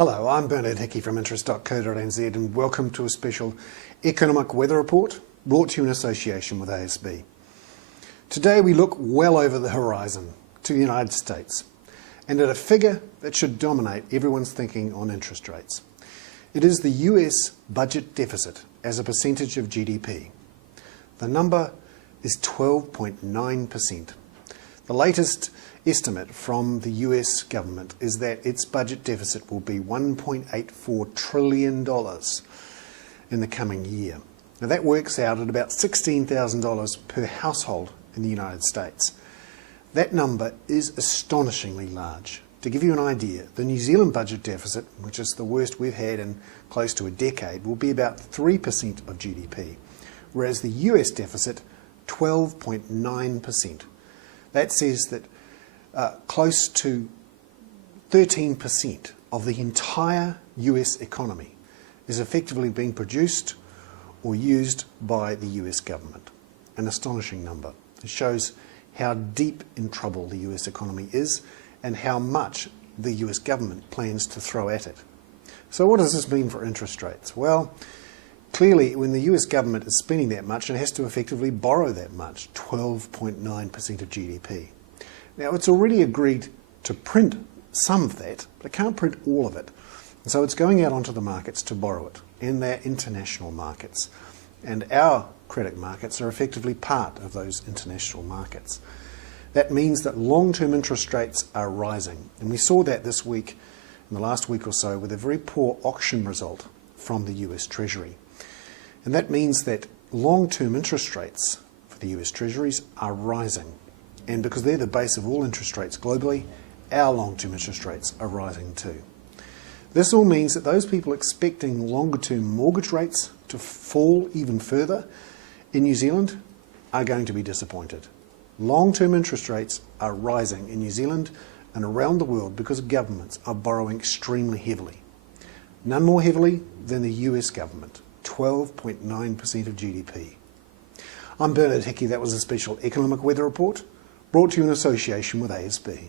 Hello, I'm Bernard Hickey from interest.co.nz and welcome to a special economic weather report brought to you in association with ASB. Today we look well over the horizon to the United States and at a figure that should dominate everyone's thinking on interest rates. It is the US budget deficit as a percentage of GDP. The number is 12.9%. The latest estimate from the US government is that its budget deficit will be $1.84 trillion in the coming year. Now that works out at about $16,000 per household in the United States. That number is astonishingly large. To give you an idea, the New Zealand budget deficit, which is the worst we've had in close to a decade, will be about 3% of GDP, whereas the US deficit, 12.9%. That says that close to 13% of the entire US economy is effectively being produced or used by the US government. An astonishing number. It shows how deep in trouble the US economy is and how much the US government plans to throw at it. So what does this mean for interest rates? Well, clearly when the US government is spending that much, it has to effectively borrow that much, 12.9% of GDP. Now it's already agreed to print some of that, but it can't print all of it. And so it's going out onto the markets to borrow it, and they're international markets. And our credit markets are effectively part of those international markets. That means that long-term interest rates are rising. And we saw that this week, in the last week or so, with a very poor auction result from the US Treasury. And that means that long-term interest rates for the US Treasuries are rising. And because they're the base of all interest rates globally, our long-term interest rates are rising too. This all means that those people expecting longer-term mortgage rates to fall even further in New Zealand are going to be disappointed. Long-term interest rates are rising in New Zealand and around the world because governments are borrowing extremely heavily. None more heavily than the US government, 12.9% of GDP. I'm Bernard Hickey. That was a special economic weather report brought to you in association with ASB.